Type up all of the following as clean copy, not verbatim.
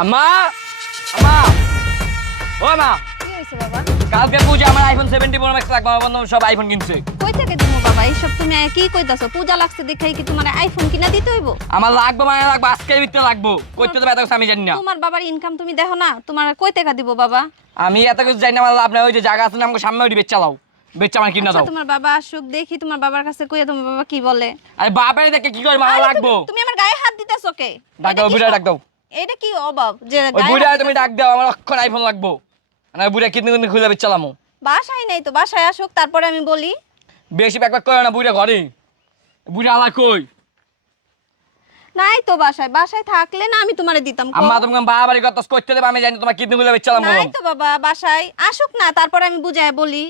আম্মা আম্মা ও মা কি হইছে বাবা? কালকে পূজা আমার আইফোন 70 প্রো ম্যাক্স লাগবে আমার বন্ধু সব আইফোন কিনছে কই থেকে দিমু বাবা? এইসব তুমি কি কইতাছো? পূজা লাগছে দেখাই কি তোমার আইফোন কিনা দিতে হইব? আমার লাগবে মানে লাগবে আজকের ভিতরে লাগবে কইতে তো এত কিছু আমি জানি না তোমার বাবার ইনকাম তুমি দেখো না, তোমার কই টাকা দিব বাবা? আমি এত কিছু জানি না আমার লাভ নাই ওই যে জায়গা আছে না আমাকে সামনে ওই বেচ চালাও বেচ আমার কিনা আচ্ছা, দাও তোমার বাবা আসুক দেখি তোমার বাবার কাছে কইয়া তোমার বাবা কি বলে। আরে বাপের দেখে কি করে মারা আরে লাগবো তুমি আমার গায়ে হাত দিতেছো কে? ডাক দাও বুড়া ডাক দাও এটা কি অভাব যে ওই গায়ে বুড়া হাত তুমি দিতেছো? ডাক দাও আমার অক্ষণ আইফোন লাগবো না বুড়া কিডনি কিডনি খুলে বেচ চালামু বাসায় নাই তো, বাসায় আসুক তারপরে আমি বলি। বেশি ব্যাকপ্যাক করে না বুড়া ঘরে বুড়া আলা কই নাই তো বাসায়, বাসায় থাকলে না আমি তোমারে দিতাম কও। আম্মা তোমাকে বাড়াবাড়ি কথা করতে দেবে আমি জানি তোমার কিডনি খুলে বেচ চালামু নাই তো বাবা, বাসায় আসুক না তারপরে আমি বুঝায় বলি।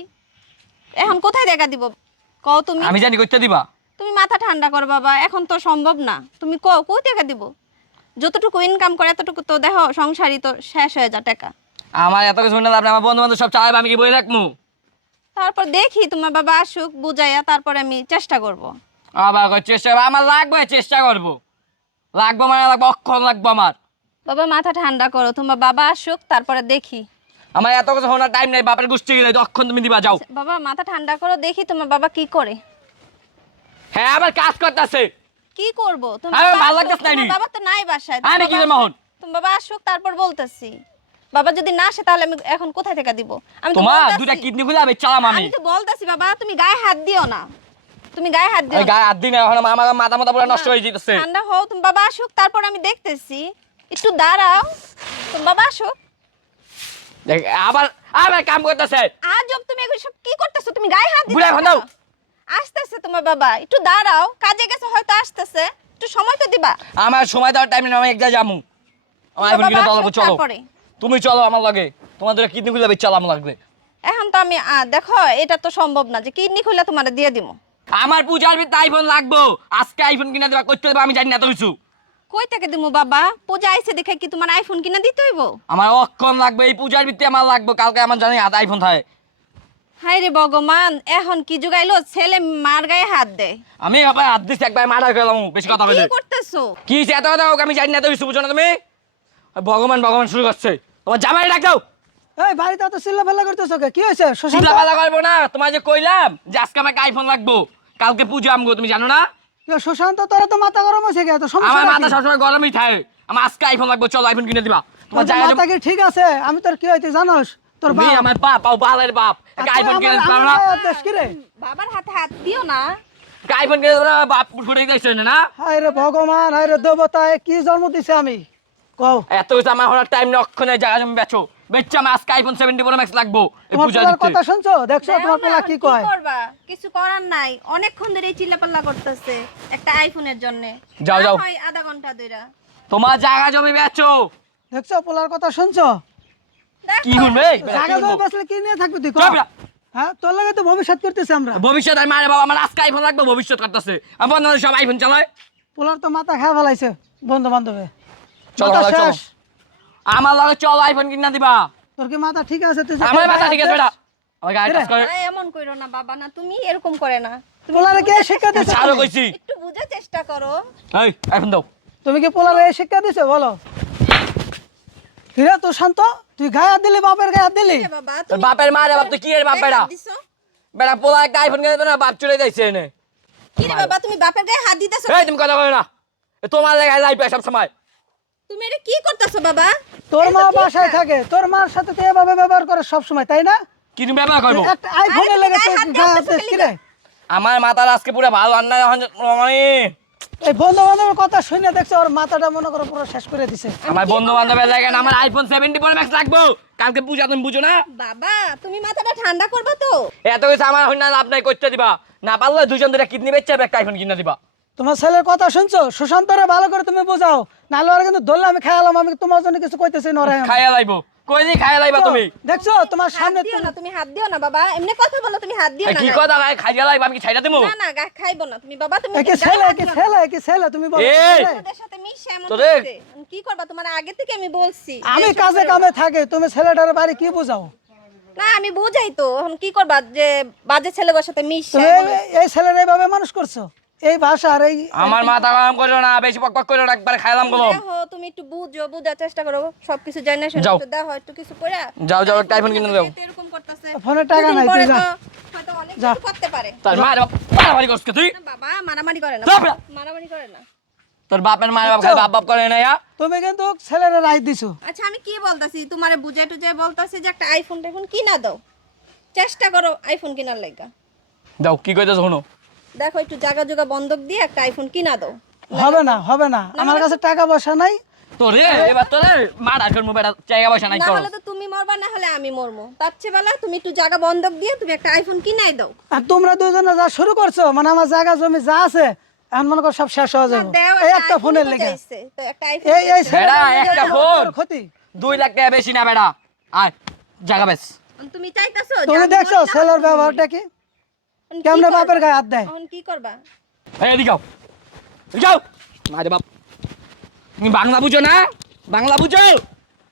এখন কোথায় দেখা দিব কও তুমি? আমি জানি করতে দিবা তুমি মাথা ঠান্ডা করো বাবা, এখন তো সম্ভব না। তুমি কও কই টাকা দিব? যতটুকু ইনকাম করে এতটুকু তো দেখো সংসারই তো শেষ হয়ে যা টাকা। আমার এত কিছু না লাভ নাই, আমার বন্ধু বান্ধব সব চালাবে আমি কি বই রাখবো তারপর দেখি তোমার বাবা আসুক বুঝাইয়া তারপরে আমি চেষ্টা করব। আবার চেষ্টা আমার লাগবে চেষ্টা করবো লাগবে মানে লাগবে অক্ষণ লাগবে আমার বাবা মাথা ঠান্ডা করো, তোমার বাবা আসুক তারপরে দেখি। আমার এত কিছু হওয়ার টাইম নাই বাপের গোষ্ঠী গেলে অক্ষণ তুমি দিবা যাও বাবা মাথা ঠান্ডা করো, দেখি তোমার বাবা কি করে। হ্যাঁ আবার কাজ করতেছে কি করব? আরে বাবা ভালো আসুক, লাগতেছে না নি। তোমার বাবা তো নাই বাসায়। আরে কি রে মোহন? তোমার বাবা আসুক তারপর বলতেছি। বাবা যদি না আসে তাহলে আমি এখন কোথায় থেকে দিব? আমি তো তোমার বলতাছি। দুটা কিডনি খুলে আমি চালাম আমি আমি তো বলতাছি বাবা তুমি গায়ে হাত দিও না, তুমি গায়ে হাত দিও এই না। গায়ে হাত দিন এখন আমার মাথা মাথা পুরো নষ্ট হয়ে যেতেছে ঠান্ডা হও, তুমি বাবা আসুক তারপর আমি দেখতেছি। একটু দাঁড়াও, তুমি বাবা আসুক। দেখ, আবার আবার কাম করতেছে আজব তুমি এগুলো সব কি করতেছো? তুমি গায়ে হাত বুড়া দিতেছো এখন দাও। কেন? আসতেছে তোমার বাবা, একটু দাঁড়াও, কাজে গেছে হয়তো আসতেছে, একটু সময় তো দিবা। আমার সময় দেওয়ার টাইম নেই আমি এক জায়গায় যাবো আমার আইফোন কিনে বাবা চলো আসুক চলো তারপরে। তুমি চলো আমার লাগে তোমার দুটা কিডনি খুলে বেচ চালাম লাগবে এখন তো আমি দেখো এটা তো সম্ভব না যে কিডনি খুলে তোমার দিয়ে দিমু। আমার পূজার ভিতরে আইফোন লাগবো আজকে আইফোন কিনে দেবা করতে দেবা আমি জানি না তো কিছু কই থেকে দিমু বাবা? পূজা আইছে দেখে কি তোমার আইফোন কিনা দিতে হইব? আমার অক্ষণ লাগবে এই পূজার ভিতরে আমার লাগবে কালকে আমার জানি হাতে আইফোন থাকে হায় রে ভগবান, এখন কি যুগাইলো ছেলে মার গায়ে হাত দেয়। আমি আবার হাত দিচ্ছি একবার মারা গেলাম বেশি কথা কি বলে করতেছো? কি হইছে এত কথা হোক আমি জানি না তো কিছু বুঝো না তুমি ভগবান ভগবান শুরু করছে তোমার জামাই ডাক দাও এই বাড়িতে তো চিল্লাফাল্লা করতেছো কে? কি হয়েছে? সুশান্ত চিন্তা পাল্লা করবো না তোমার যে কইলাম যে আজকে আমাকে আইফোন লাগবো কালকে পুজো আমগো তুমি জানো না কে সুশান্ত তোরা তো মাথা গরম হয়েছে কে? তো আমার সমস্যা মাথা কি? সবসময় গরমই থাকে আমার আজকে আইফোন লাগবে চলো আইফোন কিনে দিবা তোমার তোর জায়গা মাথা কি ঠিক আছে? আমি তোর কি হইতে জানোস? তোর তুমি বাপ আমার বাপ আও বালের বাপ একটা আইফোন কিনে দিতে পারো না দেশ কি রে? বাবার হাতে হাত দিও না। একটা আইফোন কিনে দেবো না বাপ ফুটে দিয়েছে না হায় রে ভগবান, হায় রে দেবতা, এ কি জন্ম দিছে আমি? কও এত কিছু আমার হওয়ার টাইম নেই অক্ষণে জায়গা জমি বেচো বেচছে আমার আজকে আইফোন 70 প্রো ম্যাক্স লাগবো এই তোমার পূজা পোলার দিতে কথা শুনছো? দেখছো দেখো তোমার না, পোলা এখন কি কয়? করবা? কিছু করার নাই, অনেকক্ষণ ধরে চিল্লাপাল্লা করতেছে একটা আইফোনের জন্য। যাও, যাও। আধা ঘন্টা ধরে। তোমার জায়গা জমি বেচো দেখছো পোলার কথা শুনছো? কি শুনবে জায়গা জমি বাঁচলে কি নিয়ে থাকবি তুই? কও। চল বেটা। হ্যাঁ, তোর লাগে তো ভবিষ্যৎ করতেছি আমরা। ভবিষ্যৎ আমি মারে বাবা আমার আজকে আইফোন লাগবে ভবিষ্যৎ করতেছে আমার বন্ধু সব আইফোন চালায় পোলার তো মাথা খাওয়া ফেলাইছে বন্ধু বান্ধবে। চলো মাথা চলো শেষ। আমার লগে চলো আইফোন কিনা দিবা তোর কি মাথা ঠিক আছে? তুই যে আমার মাথা গায়ে ঠিক আছে হাত বেটা দিস? আমার গায়ে টাচ করে এমন কইরো না বাবা, না তুমি এরকম করে না। পোলারে কে শিক্ষা দিছে? ছাড়ো তুমি? কইছি একটু বুঝার চেষ্টা করো। এই আইফোন দাও তুমি কি পোলারে এই শিক্ষা দিছো? বলো। হিরা তো শান্ত, তুই গায়ে হাত দিলি, বাপের গায়ে হাত দিলি। এ বাবা তোর বাপের মারে বাপ তো কি এর বাপ গায়ে বেটা হাত দিছো? বেটা পোলা একটা আইফোন কিনে দিতো না বাপ চলে যাইছে এনে কি রে বাবা, তুমি বাপের গায়ে হাত দিতেছো? এই তুমি কথা বলো না এ তোমার লেগে লাইফ সব সময় তুমি এটা কি করতেছো বাবা? তোর মা এটা কি বাসায় একটা? থাকে, তোর মার সাথে তুই এভাবে ব্যবহার করে সব সময়, তাই না? কি তুমি ব্যবহার করবো একটা আইফোনের তুমি লেগে গায়ে তুই হাত গায়ে হাত দিতেছো দিস কি কেলিগা? রে? আমার মাথার আজকে পুরো ভালো রান্না এখন এই বন্ধু বান্ধবের কথা শুনে দেখছো ওর মাথাটা মনে করো পুরো শেষ করে দিছে। আমার বন্ধু বান্ধবের জায়গায় আমার আইফোন 70 প্রো ম্যাক্স লাগবো কালকে পূজা তুমি বুঝো না বাবা তুমি মাথাটা ঠান্ডা করবা তো? এত কিছু আমার হইনা লাভ নাই করতে দিবা না পারলে দুজন ধরে কিডনি বেচছে একটা আইফোন কিনে দিবা তোমার ছেলের কথা শুনছো? সুশান্তরে ভালো করে তুমি বোঝাও, নাহলে ওরা কিন্তু ধরলে আমি খেয়ালাম, আমি তোমার জন্য কিছু কইতেছি নরে। খাইয়া লাইবো কই দি খাইয়া লাইবা তুমি দেখছো তোমার হাত সামনে দিও না, তুমি হাত দিও না বাবা, এমনি কথা বলো, তুমি হাত দিও এই না কি গায়ে। কথা ভাই খাইয়া লাইবা আমি কি ছাইড়া দেবো না না খাইবো না তুমি বাবা, তুমি কি গায়ে ছেলে, হাত কি দিও না। ছেলে, কি ছেলে, তুমি বলো কি এই! ছেলে? তোমাদের সাথে মিশে এমন তোদের- হচ্ছে। কি করবা তোমার আগে থেকে আমি বলছি। আমি এসব কাজে করো কামে থাকি, তুমি ছেলেটার বাড়ি কি বোঝাও? না, আমি বুঝাই তো, এখন কি করবা যে বাজে ছেলেদের সাথে মিশে তুমি এমন- এই ছেলের এইভাবে মানুষ করছো? এই ভাষার এই আমার মাথা গরম করো না, বেশি পক পক করো না, একবার খাইলাম গলম। দেখো তুমি একটু বুঝার চেষ্টা করো, সবকিছু জানা শুনে যাও। একটু দেখো একটু কিছু কইরা। যাও যাও, একটা আইফোন কিনে দাও। এরকম করতেছে ফোনে টাকা নাই, তুই যা। হয়তো অনেক কিছু করতে পারে। তোর মারামারি করছ তুই? না বাবা মারামারি করে না, চুপ রে। মারামারি করে না। তোর বাপের মায়ের বাপ খালি বাপ বাপ করে না ইয়া? তুমি কিন্তু ছেলেরা রাইট দিছো। আচ্ছা আমি কি বলতাছি, তোমারে বুঝাই টুজাই বলতাছি যে একটা আইফোন কিনা দাও, চেষ্টা করো আইফোন কেনার লাগা। দাও, কি কইতেছ শোনো। দেখো একটু জায়গা জোগা বন্ধক দিয়ে একটা আইফোন কিনা দাও। হবে না, হবে না, আমার কাছে টাকা পয়সা নাই। তোরে এবার তোরে মার আজকের মোবাইল জায়গা পয়সা নাই না করো। হলে তো তুমি মরবা, না হলে আমি মরবো। তার চেয়ে বেলা তুমি একটু জায়গা বন্ধক দিয়ে তুমি একটা আইফোন কিনাই দাও। আর তোমরা দুজনে যা শুরু করছো, মানে আমার জায়গা জমি যা আছে এখন মনে করো সব শেষ হয়ে যাবে দেও এই একটা ফোনের লেগে। চাইছে তো একটা আইফোন এই এই বেড়া, একটা ফোন ক্ষতি। 2 লাখ টাকা বেশি না বেড়া। আয় জায়গা বেশ। তুমি চাইতাছো তুমি দেখছো ছেলের ব্যবহারটা কি, কেমনে বাপের গায়ে হাত দেয়। এখন কি করবা? এই এদিকে আও, এদিকে আও। আরে বাপ, তুমি বাংলা বুঝো না? বাংলা বুঝো?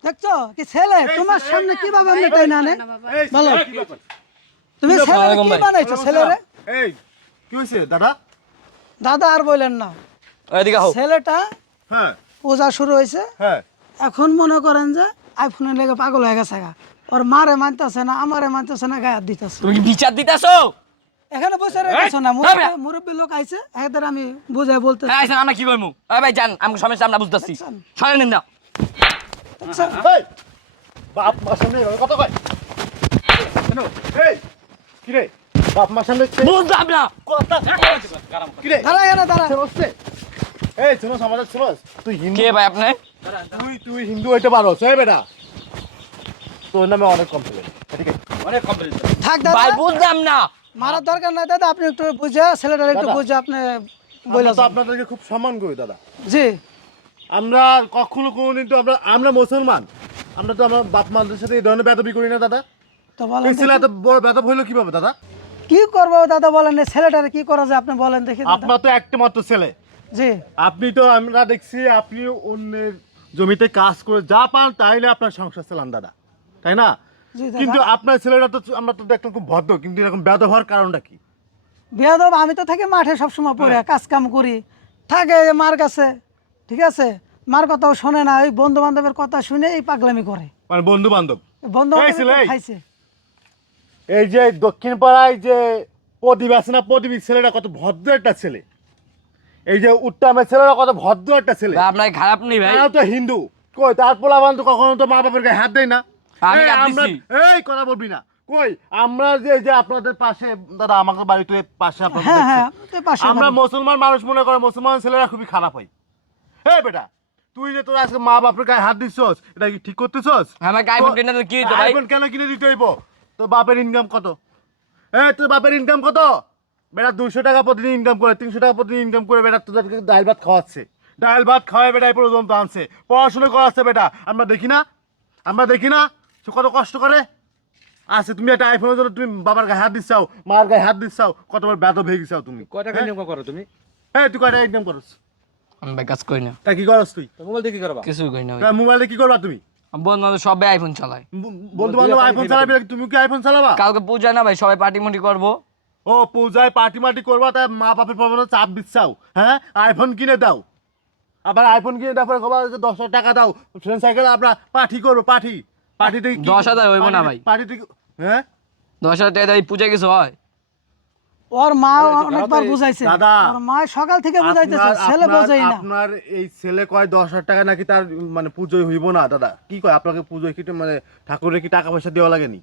দেখছো কি ছেলে তোমার সামনে কিভাবে মেটাই না নে এই বলো, কি ব্যাপার? তুমি ছেলে কি বানাইছো ছেলেরে? এই কি হয়েছে দাদা? দাদা আর বলেন না, এদিকে আও। ছেলেটা হ্যাঁ পূজা শুরু হয়েছে, হ্যাঁ এখন মনে করেন যে আইফোনের লেগে পাগল হয়ে গেছে গা। ওর মারে মানতেছে না, আমারে মানতেছে না, গায়ে হাত দিতেছে। তুমি কি বিচার দিতেছো? এখানে বসে রেখেছো না, মুরব্বী লোক আইছে, এদের আমি বুঝাই বলতে হ্যাঁ আইছেন, আমরা কি কইমু? এই ভাই জান, আমাকে সমস্যা আমরা বুঝতাছি। দেখছেন? সরে নিন না। এই বাপ মার সামনে এভাবে কথা কয় কেন? এই কি রে বাপ মার সামনে বুঝলাম না। কথা কি রে দাঁড়া এখানে দাঁড়া। হচ্ছে এই শুনো সমাজ শুনো তুই হিন্দু কে ভাই আপনি? তুই হিন্দু হইতে পারো এই বেটা তোর নামে অনেক কমপ্লেন ঠিক আছে অনেক কমপ্লেন থাক দাদা, ভাই বুঝলাম না। মারার দরকার নাই দাদা, আপনি একটু বুঝে ছেলেটার একটু দাদা। বুঝে আপনি আমরা বলে তো আপনাদেরকে খুব সম্মান করি দাদা জি। আমরা কখনো কোনোদিন তো আমরা মুসলমান আমরা তো আমরা বাপ মাদের সাথে এই ধরনের বেদবি করি না দাদা তো বলেন এই ছেলে দেখি। এত বড় বেদব হইলো কিভাবে দাদা কি করবো দাদা বলেন, এই ছেলেটারে কি করা যায় আপনি বলেন দেখি দাদা। আপনার তো একটা মাত্র ছেলে জি আপনি তো আমরা দেখছি আপনি অন্যের জমিতে কাজ করে যা পান তাইলে আপনার সংসার চালান দাদা তাই না জি দাদা। কিন্তু আপনার ছেলেটা তো আমরা তো দেখলাম খুব ভদ্র কিন্তু এরকম বেদব হওয়ার কারণটা কি বিয়াদব, আমি তো থাকি মাঠে সবসময় পড়ে কাজ কাম করি, থাকে এই মার কাছে, ঠিক আছে, মার কথাও শোনে না, ওই বন্ধু বান্ধবের কথা শুনে এই পাগলামি করে। মানে বন্ধু বান্ধব বন্ধু এই ছেলে, এই। খাইছে। এই যে দক্ষিণ পাড়ায় যে প্রদীপ আছে না প্রদীপ ছেলেটা কত ভদ্র একটা ছেলে এই যে উত্তমের ছেলেটা কত ভদ্র একটা ছেলে ভাই আপনার খারাপ নেই ভাই। তারাও তো হিন্দু কই তার পোলাবান তো কখনো তো মা বাপের গায়ে হাত দেয় না আমি এই হাত আমরা দিছি। এই কথা বলবি না কই আমরা যে আপনাদের পাশে দাদা আমাদের বাড়িতে পাশে আপনাদের হ্যাঁ দেখছেন। হ্যাঁ তো পাশে আমরা বাড়ি। মুসলমান মানুষ মনে করে মুসলমান ছেলেরা খুবই খারাপ হয় এই বেটা তুই যে তোর আজকে মা বাপের গায়ে হাত দিছস এটা কি ঠিক করতেছস আমাকে আইফোন কিনে দিতে কি হইতো ভাই? আইফোন কেন কিনে দিতে হইব তোর বাপের ইনকাম কত তোর বাপের ইনকাম কত বেটা 200 টাকা প্রতিদিন ইনকাম করে 300 টাকা প্রতিদিন ইনকাম করে বেটা তোদেরকে ডাল ভাত খাওয়াচ্ছে ডাল ভাত খাওয়ায় বেটা এই পর্যন্ত আনছে পড়াশোনা করাচ্ছে বেটা আমরা দেখি না সে কত কষ্ট করে আচ্ছা তুমি একটা আইফোনের জন্য তুমি বাবার গায়ে হাত দিচ্ছাও মার গায়ে হাত দিচ্ছাও কতবার বেদব হয়ে গেছাও তুমি কয় টাকা ইনকাম করো তুমি? তুই কয়টা ইনকাম করছ আমি ভাই কাজ করি না, তা কি করছ তুই তো মোবাইল দিয়ে কি করবা? কিছুই করি না ভাই। মোবাইলে কি করবা তুমি বন্ধু বান্ধব সবাই আইফোন চালায়। বন্ধু বান্ধব আইফোন চালাবি তুমি কি আইফোন চালাবা কালকে পূজা না ভাই, সবাই পার্টি মুটি করবো। ও পূজায় পার্টি মার্টি করবা তাই মা বাপের পর চাপ দিচ্ছাও হ্যাঁ আইফোন কিনে দাও আবার আইফোন কিনে দেওয়ার পরে খবর 10,000 টাকা দাও ফ্রেন্ড সাইকেল আমরা পার্টি করবো পার্টিতে 10,000 হইব না ভাই। পার্টিতে হ্যাঁ 10,000 টাকা দিয়ে পূজা কিছু হয়? ওর মা অনেকবার বুঝাইছে, দাদা, ওর মা সকাল থেকে বুঝাইতেছে, ছেলে বোঝাই না। আপনার এই ছেলে কয় 10,000 টাকা নাকি তার মানে পুজোয় হইব না দাদা কি কয় আপনাকে পুজোয় কি মানে ঠাকুরের কি টাকা পয়সা দেওয়া লাগেনি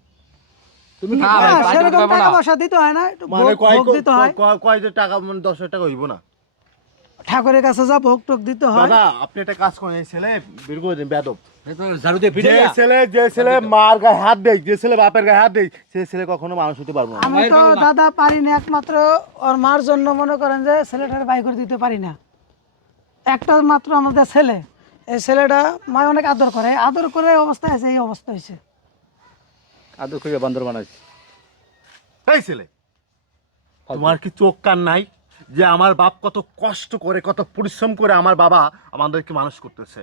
তুমি কি হ্যাঁ ভাই, হ্যাঁ, পার্টি সেরকম করবো টাকা না। পয়সা দিতে হয় না, একটু মানে ভোগ দিতে হয়, কয় যে টাকা মানে 10,000 টাকা হইব না ঠাকুরের কাছে যা ভোগ টোক দিতে হয়। দাদা আপনি একটা কাজ করেন এই ছেলে বের করে দেন বেদব ঝাড়ু দিয়ে পিঠে যে ছেলে মার গায়ে হাত দেয় যে ছেলে বাপের গায়ে হাত দেয় সে ছেলে কখনো মানুষ হতে পারবো না আমি তো দাদা পারি না, একমাত্র ওর মার জন্য মনে করেন যে ছেলেটার বাই করে দিতে পারি না। একটা মাত্র আমাদের ছেলে, এই ছেলেটা মা অনেক আদর করে অবস্থা আছে, এই অবস্থা হয়েছে। আদর করে বান্দর বানাইছি। এই ছেলে তোমার কি চোখ কান নাই যে আমার বাপ কত কষ্ট করে কত পরিশ্রম করে আমার বাবা আমাদেরকে মানুষ করতেছে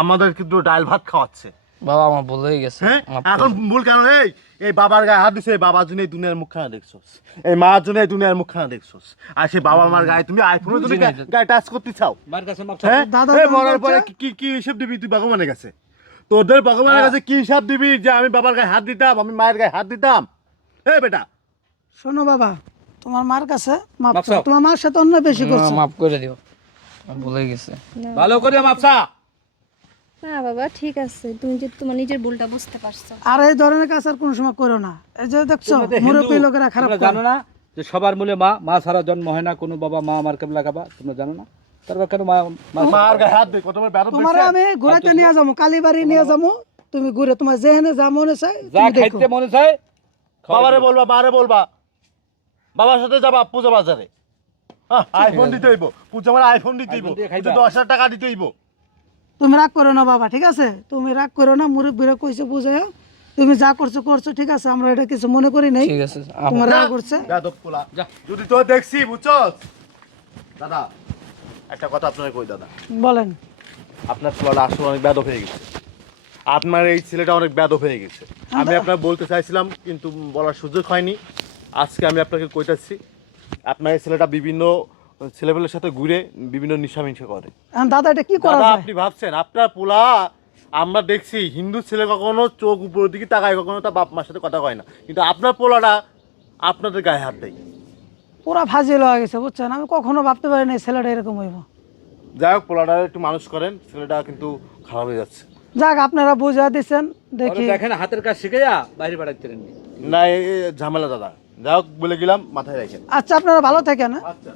আমাদের কিন্তু ডাল ভাত খাওয়াচ্ছে বাবা আমার ভুল হয়ে গেছে হ্যাঁ মাফ এখন করে ভুল কেন এই বাবার গায়ে হাত দিছে, এই বাবার জন্য এই দুনিয়ার মুখখানা দেখছোস, এই মার জন্য এই দুনিয়ার মুখখানা দেখছোস, আর সেই বাবা মার গায়ে তুমি আইফোনের জন্য গায়ে টাচ করতে চাও। মার কাছে মাপ হ্যাঁ দাদা এই যখন মরার পরে বলছে- কি কি হিসাব দিবি তুই ভগবানের কাছে? তোদের ভগবানের কাছে কি হিসাব দিবি যে আমি বাবার গায়ে হাত দিতাম, আমি মায়ের গায়ে হাত দিতাম? এই বেটা শোনো বাবা, তোমার মার কাছে মাপ মাপ চাও। চাও। তোমার মার সাথে অন্য বেশি করছো। মাফ করে দিও আমার ভুল হয়ে গেছে ভালো করে মাপসা। না বাবা ঠিক আছে, তুমি যে তোমার নিজের ভুলটা বুঝতে পারছো। আর এই ধরনের কাজ আর কোনো সময় করো না। এই যে দেখছো তোমরা তো মুরব্বী হিন্দু, লোকেরা খারাপ তোমরা করে। জানো না যে সবার মূলে মা, মা ছাড়া জন্ম হয় না কোনো বাবা, মা আমার কেবলা কাবা, তোমরা জানো না? তারপর কেন মা মার গায়ে হাত দে, কত বড় বেয়াদব তোমার দেখছেন? আমি ঘুরাতে নিয়ে যাবো, কালীবাড়ি নিয়ে যাবো, তুমি ঘুরে তোমার যেখানে যা মনে চাই যা তুমি দেখো। খাইতে মনে চায় বাবারে বলবা, মারে বলবা, বাবার সাথে যাবা পূজা বাজারে, আইফোন দিতে হইব, পূজা মানে আইফোন দিতে হইব, iPhone দিয়ে খাইবা। 10,000 টাকা দিতে হইব। তুমি রাগ করো না বাবা, ঠিক আছে? তুমি রাগ করো না, মুরব্বীরা কইছে বুঝে, তুমি যা করছো করছো, ঠিক আছে? আমরা এটা কিছু মনে করি নাই। ঠিক আছে তোমার রাগ করছে। বেয়াদব পোলা। যা। যদি তো দেখছি বুঝছস দাদা, একটা কথা আপনাকে কই দাদা, বলেন। আপনার ছেলেটা আসলে অনেক বেয়াদব হয়ে গেছে, আপনার এই ছেলেটা অনেক বেয়াদব হয়ে গেছে। আমি আপনার বলতে চাইছিলাম কিন্তু বলার সুযোগ হয়নি, আজকে আমি আপনাকে কইতাছি। আপনার এই ছেলেটা বিভিন্ন ছেলেপেলের সাথে ঘুরে বিভিন্ন নিশামিশা করে। এখন দাদা এটা কি করা দাদা যায়? আপনি ভাবছেন আপনার পোলা, আমরা দেখছি হিন্দু ছেলে কখনো চোখ উপরের দিকে তাকায়, কখনো তার বাপ মার সাথে কথা কয় না, কিন্তু আপনার পোলাটা আপনাদের গায়ে হাত দেয়। পুরা ফাজিল হয়ে গেছে, বুঝছেন? আমি কখনো ভাবতে পারি না এই ছেলেটা এরকম হইব। যাই হোক, পোলাটা একটু মানুষ করেন, ছেলেটা কিন্তু খারাপ হয়ে যাচ্ছে। যাক, আপনারা বুঝা দিচ্ছেন, দেখি। দেখেন হাতের কাজ শিখাইয়া বাইরে বাড়াইতে না এই ঝামেলা দাদা, যাই হোক বলে গেলাম, মাথায় রাখেন। আচ্ছা, আপনারা ভালো থাকেন। হ্যাঁ? আচ্ছা।